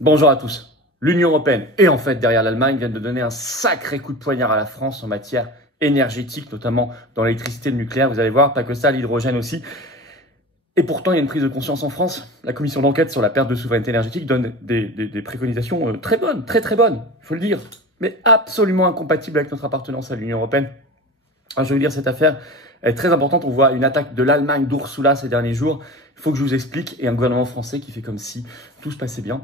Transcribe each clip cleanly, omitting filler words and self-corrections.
Bonjour à tous. L'Union européenne et en fait derrière l'Allemagne viennent de donner un sacré coup de poignard à la France en matière énergétique, notamment dans l'électricité, le nucléaire. Vous allez voir, pas que ça, l'hydrogène aussi. Et pourtant, il y a une prise de conscience en France. La commission d'enquête sur la perte de souveraineté énergétique donne des préconisations très bonnes, très bonnes, il faut le dire, mais absolument incompatibles avec notre appartenance à l'Union européenne. Alors, je vais vous dire, cette affaire est très importante. On voit une attaque de l'Allemagne d'Ursula ces derniers jours. Il faut que je vous explique. Et un gouvernement français qui fait comme si tout se passait bien.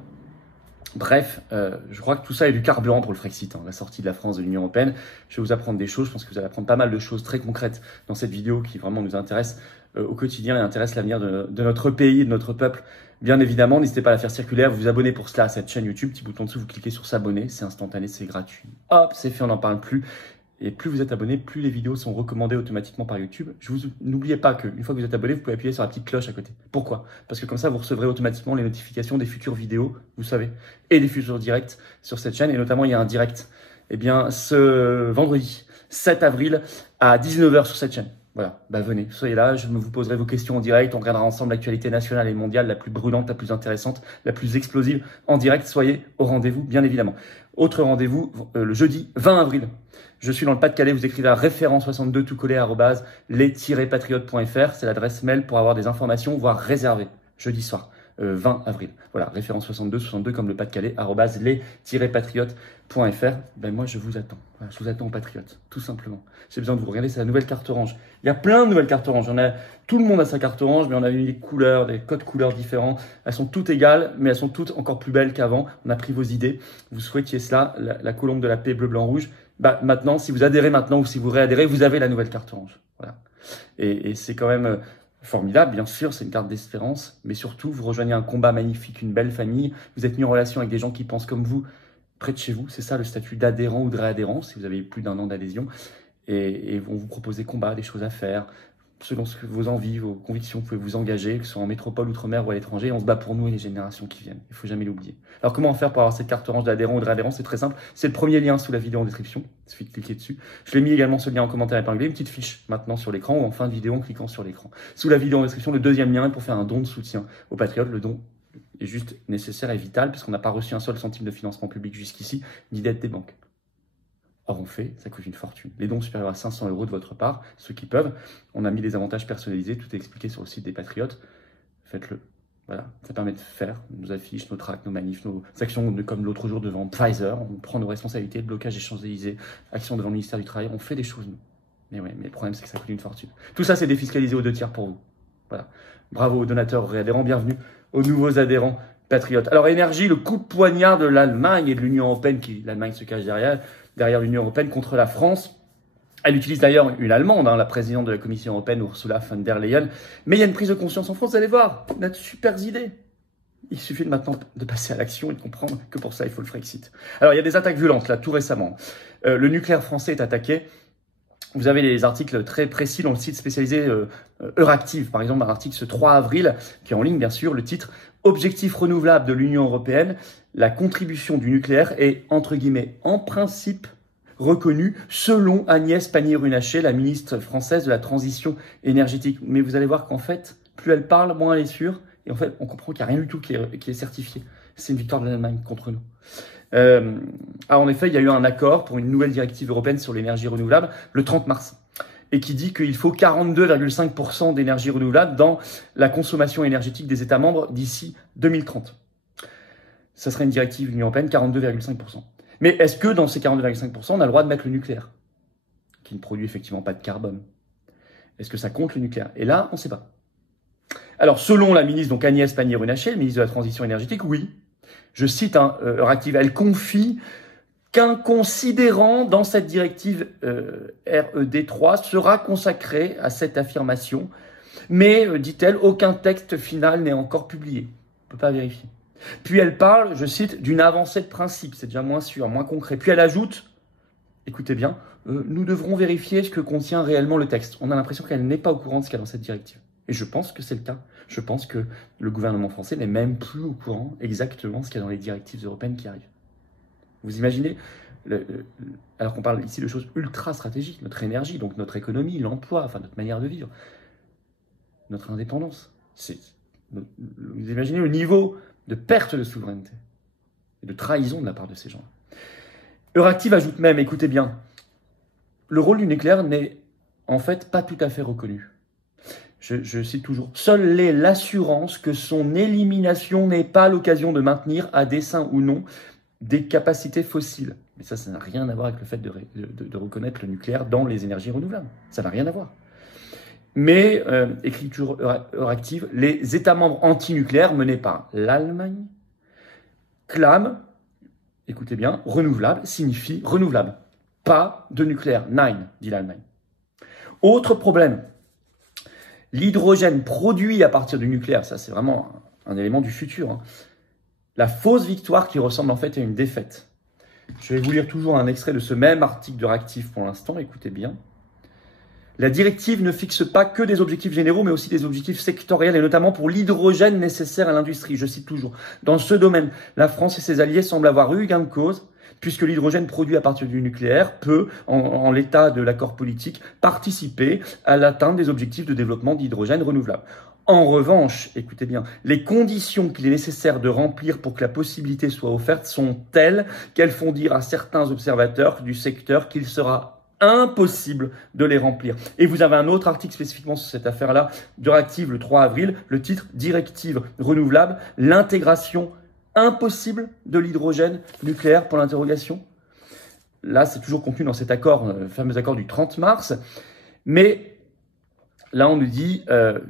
Bref, je crois que tout ça est du carburant pour le Frexit, la sortie de la France de l'Union européenne. Je vais vous apprendre des choses, je pense que vous allez apprendre pas mal de choses très concrètes dans cette vidéo qui vraiment nous intéresse au quotidien et intéresse l'avenir de notre pays et de notre peuple. Bien évidemment, n'hésitez pas à la faire circulaire, vous vous abonnez pour cela à cette chaîne YouTube, petit bouton dessous, vous cliquez sur s'abonner, c'est instantané, c'est gratuit. Hop, c'est fait, on n'en parle plus. Et plus vous êtes abonné, plus les vidéos sont recommandées automatiquement par YouTube. N'oubliez pas qu'une fois que vous êtes abonné, vous pouvez appuyer sur la petite cloche à côté. Pourquoi? Parce que comme ça, vous recevrez automatiquement les notifications des futures vidéos, vous savez, et des futurs directs sur cette chaîne. Et notamment, il y a un direct, eh bien, ce vendredi 7 avril à 19h sur cette chaîne. Voilà, venez, soyez là, je vous poserai vos questions en direct, on regardera ensemble l'actualité nationale et mondiale la plus brûlante, la plus intéressante, la plus explosive en direct. Soyez au rendez-vous, bien évidemment. Autre rendez-vous, le jeudi 20 avril. Je suis dans le Pas-de-Calais, vous écrivez à référent 62 tout collé @les-patriotes.fr, c'est l'adresse mail pour avoir des informations, voire réserver, jeudi soir. 20 avril. Voilà, référence 62 comme le Pas-de-Calais, @les-patriotes.fr. Moi, je vous attends. Voilà, je vous attends aux patriotes, tout simplement. J'ai besoin de vous. Regardez, c'est la nouvelle carte orange. Il y a plein de nouvelles cartes orange. Tout le monde a sa carte orange, mais on a eu des couleurs, des codes couleurs différents. Elles sont toutes égales, mais elles sont toutes encore plus belles qu'avant. On a pris vos idées. Vous souhaitiez cela, la colombe de la paix bleu, blanc, rouge. Maintenant, si vous adhérez maintenant ou si vous réadhérez, vous avez la nouvelle carte orange. Voilà. Et c'est quand même formidable, bien sûr, c'est une carte d'espérance, mais surtout, vous rejoignez un combat magnifique, une belle famille, vous êtes mis en relation avec des gens qui pensent comme vous, près de chez vous, c'est ça le statut d'adhérent ou de réadhérent, si vous avez plus d'1 an d'adhésion, et on vous propose des combats, des choses à faire, selon vos envies, vos convictions, vous pouvez vous engager, que ce soit en métropole, outre-mer ou à l'étranger, on se bat pour nous et les générations qui viennent, il ne faut jamais l'oublier. Alors comment faire pour avoir cette carte orange d'adhérent ou de réadhérent? C'est très simple, c'est le premier lien sous la vidéo en description, il suffit de cliquer dessus. Je l'ai mis également ce lien en commentaire épinglé, une petite fiche maintenant sur l'écran ou en fin de vidéo en cliquant sur l'écran. Sous la vidéo en description, le deuxième lien est pour faire un don de soutien aux patriotes. Le don est juste nécessaire et vital puisqu'on n'a pas reçu un seul centime de financement public jusqu'ici, ni d'aide des banques. Or, on fait, ça coûte une fortune. Les dons supérieurs à 500 € de votre part, ceux qui peuvent. On a mis des avantages personnalisés, tout est expliqué sur le site des Patriotes. Faites-le. Voilà, ça permet de faire nos affiches, nos tracts, nos manifs, nos actions comme l'autre jour devant Pfizer. On prend nos responsabilités, le blocage des Champs-Élysées, action devant le ministère du Travail. On fait des choses, nous. Mais le problème, c'est que ça coûte une fortune. Tout ça, c'est défiscalisé aux 2 tiers pour vous. Voilà. Bravo aux donateurs réadhérents. Bienvenue aux nouveaux adhérents patriotes. Alors, énergie, le coup de poignard de l'Allemagne et de l'Union européenne, l'Allemagne se cache derrière l'Union européenne contre la France. Elle utilise d'ailleurs une Allemande, la présidente de la Commission européenne, Ursula von der Leyen. Mais il y a une prise de conscience en France, vous allez voir, on a de super idées. Il suffit maintenant de passer à l'action et de comprendre que pour ça, il faut le Frexit. Alors, il y a des attaques violentes, là, tout récemment. Le nucléaire français est attaqué. Vous avez les articles très précis dans le site spécialisé Euractiv. Par exemple, un article ce 3 avril, qui est en ligne, bien sûr, le titre « Objectif renouvelable de l'Union européenne, la contribution du nucléaire est, entre guillemets, en principe, reconnue selon Agnès Pannier-Runacher, la ministre française de la transition énergétique. » Mais vous allez voir qu'en fait, plus elle parle, moins elle est sûre. Et en fait, on comprend qu'il n'y a rien du tout qui est certifié. C'est une victoire de l'Allemagne contre nous. En effet, il y a eu un accord pour une nouvelle directive européenne sur l'énergie renouvelable le 30 mars. Et qui dit qu'il faut 42,5% d'énergie renouvelable dans la consommation énergétique des États membres d'ici 2030. Ça serait une directive de l'Union européenne, 42,5%. Mais est-ce que dans ces 42,5%, on a le droit de mettre le nucléaire, qui ne produit effectivement pas de carbone? Est-ce que ça compte le nucléaire? Et là, on ne sait pas. Alors, selon la ministre donc Agnès Pannier-Runacher, ministre de la Transition énergétique, oui. Je cite Euractiv, elle confie qu'un considérant dans cette directive RED 3 sera consacré à cette affirmation. Mais, dit-elle, aucun texte final n'est encore publié. On ne peut pas vérifier. Puis elle parle, je cite, d'une avancée de principe. C'est déjà moins sûr, moins concret. Puis elle ajoute, écoutez bien, nous devrons vérifier ce que contient réellement le texte. On a l'impression qu'elle n'est pas au courant de ce qu'il y a dans cette directive. Et je pense que c'est le cas. Je pense que le gouvernement français n'est même plus au courant exactement de ce qu'il y a dans les directives européennes qui arrivent. Vous imaginez, alors qu'on parle ici de choses ultra stratégiques, notre énergie, donc notre économie, l'emploi, enfin notre manière de vivre, notre indépendance. Vous imaginez le niveau de perte de souveraineté. et de trahison de la part de ces gens. Euractiv ajoute même, écoutez bien, le rôle du nucléaire n'est en fait pas tout à fait reconnu. Je cite toujours, seule est l'assurance que son élimination n'est pas l'occasion de maintenir, à dessein ou non, des capacités fossiles. Mais ça n'a rien à voir avec le fait de reconnaître le nucléaire dans les énergies renouvelables. Ça n'a rien à voir. Mais, écriture Euractiv, les États membres anti-nucléaires menés par l'Allemagne clament, écoutez bien, renouvelable signifie renouvelable. Pas de nucléaire. Nein, dit l'Allemagne. Autre problème. L'hydrogène produit à partir du nucléaire, ça c'est vraiment un élément du futur. Hein. La fausse victoire qui ressemble en fait à une défaite. Je vais vous lire toujours un extrait de ce même article de Euractiv pour l'instant, écoutez bien. La directive ne fixe pas que des objectifs généraux, mais aussi des objectifs sectoriels, et notamment pour l'hydrogène nécessaire à l'industrie. Je cite toujours. Dans ce domaine, la France et ses alliés semblent avoir eu gain de cause, puisque l'hydrogène produit à partir du nucléaire peut, en l'état de l'accord politique, participer à l'atteinte des objectifs de développement d'hydrogène renouvelable. En revanche, écoutez bien, les conditions qu'il est nécessaire de remplir pour que la possibilité soit offerte sont telles qu'elles font dire à certains observateurs du secteur qu'il sera impossible de les remplir. Et vous avez un autre article spécifiquement sur cette affaire-là, d'Euractiv le 3 avril, le titre « Directive renouvelable, l'intégration impossible de l'hydrogène nucléaire » pour l'interrogation. Là, c'est toujours contenu dans cet accord, le fameux accord du 30 mars. Mais là, on nous dit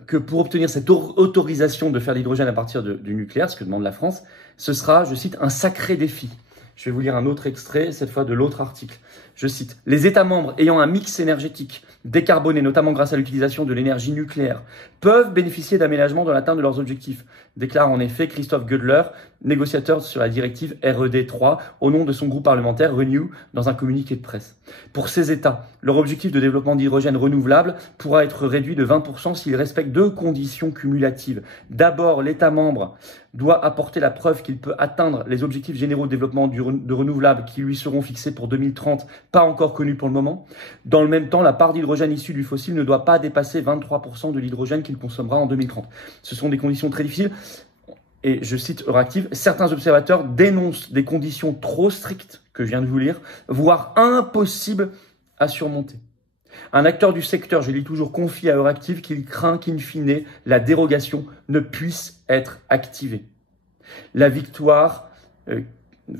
que pour obtenir cette autorisation de faire l'hydrogène à partir du nucléaire, ce que demande la France, ce sera, je cite, un sacré défi. Je vais vous lire un autre extrait, cette fois de l'autre article. Je cite, « Les États membres ayant un mix énergétique décarboné, notamment grâce à l'utilisation de l'énergie nucléaire, peuvent bénéficier d'aménagements dans l'atteinte de leurs objectifs », déclare en effet Christophe Gödler, négociateur sur la directive RED 3, au nom de son groupe parlementaire Renew, dans un communiqué de presse. Pour ces États, leur objectif de développement d'hydrogène renouvelable pourra être réduit de 20% s'ils respectent deux conditions cumulatives. D'abord, l'État membre doit apporter la preuve qu'il peut atteindre les objectifs généraux de développement de renouvelables qui lui seront fixés pour 2030, pas encore connus pour le moment. Dans le même temps, la part d'hydrogène issue du fossile ne doit pas dépasser 23% de l'hydrogène qu'il consommera en 2030. Ce sont des conditions très difficiles. Et je cite Euractiv, certains observateurs dénoncent des conditions trop strictes, que je viens de vous lire, voire impossibles à surmonter. Un acteur du secteur, je lis toujours, confie à Euractiv qu'il craint qu'in fine, la dérogation ne puisse être activée. La victoire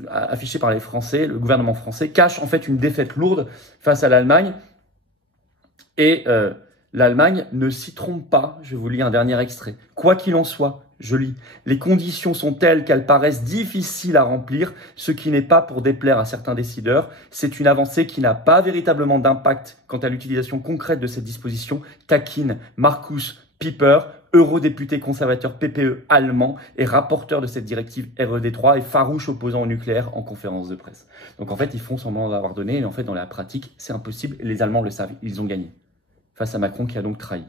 affichée par les Français, le gouvernement français, cache en fait une défaite lourde face à l'Allemagne. Et l'Allemagne ne s'y trompe pas. Je vous lis un dernier extrait. Quoi qu'il en soit, je lis, les conditions sont telles qu'elles paraissent difficiles à remplir, ce qui n'est pas pour déplaire à certains décideurs. C'est une avancée qui n'a pas véritablement d'impact quant à l'utilisation concrète de cette disposition, taquine Markus Pieper, eurodéputé conservateur PPE allemand et rapporteur de cette directive RED 3 et farouche opposant au nucléaire en conférence de presse. Donc en fait, ils font semblant d'avoir donné, et en fait, dans la pratique, c'est impossible. Les Allemands le savent, ils ont gagné face à Macron qui a donc trahi.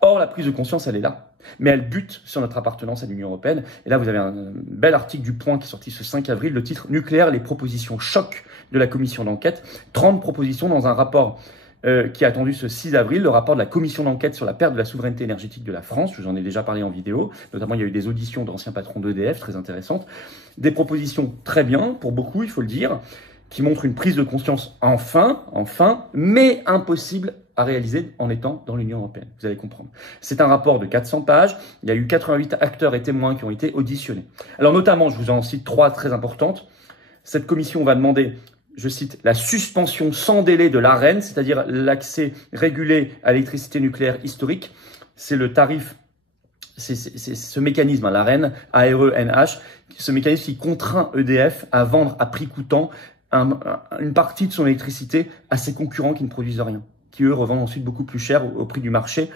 Or, la prise de conscience, elle est là. Mais elle bute sur notre appartenance à l'Union européenne. Et là, vous avez un bel article du Point qui est sorti ce 5 avril, le titre « Nucléaire, les propositions choc de la commission d'enquête ». 30 propositions dans un rapport qui est attendu ce 6 avril, le rapport de la commission d'enquête sur la perte de la souveraineté énergétique de la France. Je vous en ai déjà parlé en vidéo. Notamment, il y a eu des auditions d'anciens patrons d'EDF, très intéressantes. Des propositions très bien, pour beaucoup, il faut le dire, qui montrent une prise de conscience enfin, mais impossible à réaliser en étant dans l'Union européenne. Vous allez comprendre. C'est un rapport de 400 pages. Il y a eu 88 acteurs et témoins qui ont été auditionnés. Alors notamment, je vous en cite 3 très importantes. Cette commission va demander, je cite, la suspension sans délai de l'Arenh, c'est-à-dire l'accès régulé à l'électricité nucléaire historique. C'est le tarif, c'est ce mécanisme, l'Arenh, ARENH, ce mécanisme qui contraint EDF à vendre à prix coûtant une partie de son électricité à ses concurrents qui ne produisent rien, qui eux revendent ensuite beaucoup plus cher au prix du marché.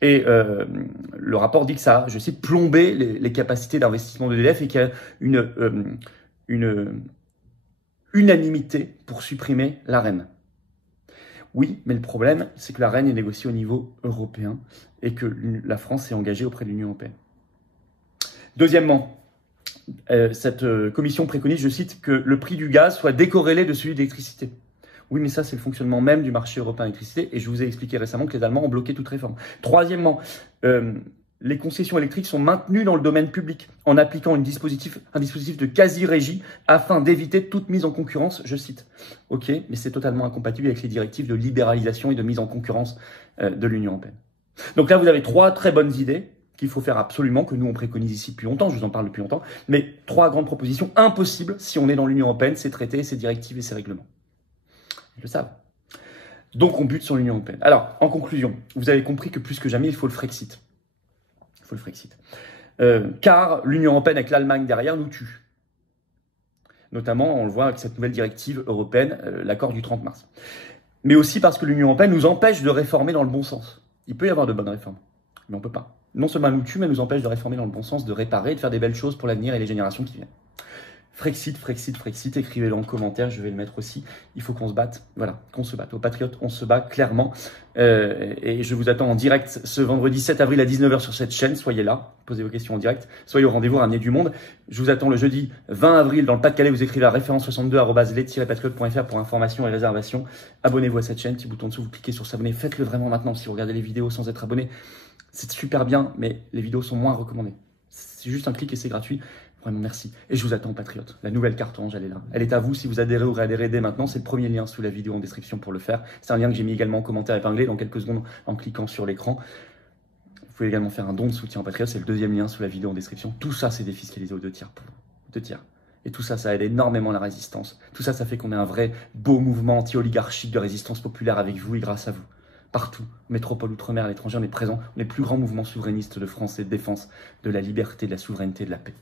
Et le rapport dit que ça a, je cite, plombé les capacités d'investissement de l'EDF et qu'il y a une unanimité pour supprimer l'Arenh. Oui, mais le problème, c'est que l'Arenh est négociée au niveau européen et que la France s'est engagée auprès de l'Union européenne. Deuxièmement, cette commission préconise, je cite, que le prix du gaz soit décorrélé de celui de l'électricité. Oui, mais ça, c'est le fonctionnement même du marché européen d'électricité et je vous ai expliqué récemment que les Allemands ont bloqué toute réforme. Troisièmement, les concessions électriques sont maintenues dans le domaine public en appliquant un dispositif de quasi-régie afin d'éviter toute mise en concurrence, je cite. Ok, mais c'est totalement incompatible avec les directives de libéralisation et de mise en concurrence de l'Union européenne. Donc là, vous avez 3 très bonnes idées qu'il faut faire absolument, que nous on préconise ici depuis longtemps, je vous en parle depuis longtemps, mais 3 grandes propositions impossibles si on est dans l'Union européenne, ces traités, ces directives et ces règlements. Ils le savent. Donc on bute sur l'Union européenne. Alors, en conclusion, vous avez compris que plus que jamais, il faut le Frexit. Il faut le Frexit. Car l'Union européenne avec l'Allemagne derrière nous tue. Notamment, on le voit avec cette nouvelle directive européenne, l'accord du 30 mars. Mais aussi parce que l'Union européenne nous empêche de réformer dans le bon sens. Il peut y avoir de bonnes réformes, mais on ne peut pas. Non seulement elle nous tue, mais elle nous empêche de réformer dans le bon sens, de réparer, de faire des belles choses pour l'avenir et les générations qui viennent. Frexit, Frexit, Frexit, écrivez-le en commentaire, je vais le mettre aussi. Il faut qu'on se batte, voilà, qu'on se batte. Aux patriotes, on se bat clairement. Et je vous attends en direct ce vendredi 7 avril à 19h sur cette chaîne. Soyez là, posez vos questions en direct. Soyez au rendez-vous, ramenez du monde. Je vous attends le jeudi 20 avril dans le Pas-de-Calais. Vous écrivez la référence 62@les-patriotes.fr pour informations et réservations. Abonnez-vous à cette chaîne, petit bouton dessous, vous cliquez sur s'abonner. Faites-le vraiment maintenant si vous regardez les vidéos sans être abonné. C'est super bien, mais les vidéos sont moins recommandées. C'est juste un clic et c'est gratuit. Vraiment, merci. Et je vous attends, patriotes. La nouvelle carte orange, elle est là. Elle est à vous si vous adhérez ou réadhérez dès maintenant. C'est le premier lien sous la vidéo en description pour le faire. C'est un lien que j'ai mis également en commentaire épinglé dans quelques secondes en cliquant sur l'écran. Vous pouvez également faire un don de soutien aux patriotes. C'est le deuxième lien sous la vidéo en description. Tout ça, c'est défiscalisé aux 2 tiers pour vous. 2 tiers. Et tout ça, ça aide énormément la résistance. Tout ça, ça fait qu'on ait un vrai beau mouvement anti-oligarchique de résistance populaire avec vous et grâce à vous. Partout, métropole, outre-mer, à l'étranger, on est présent. On est le plus grand mouvement souverainiste de France et de défense de la liberté, de la souveraineté, de la paix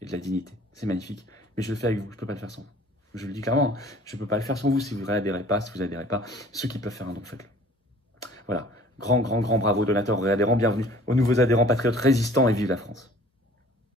et de la dignité. C'est magnifique. Mais je le fais avec vous, je ne peux pas le faire sans vous. Je le dis clairement, je ne peux pas le faire sans vous si vous réadhérez pas, si vous adhérez pas. Ceux qui peuvent faire un don, faites-le. Voilà. Grand bravo donateurs, réadhérents. Bienvenue aux nouveaux adhérents patriotes résistants et vive la France.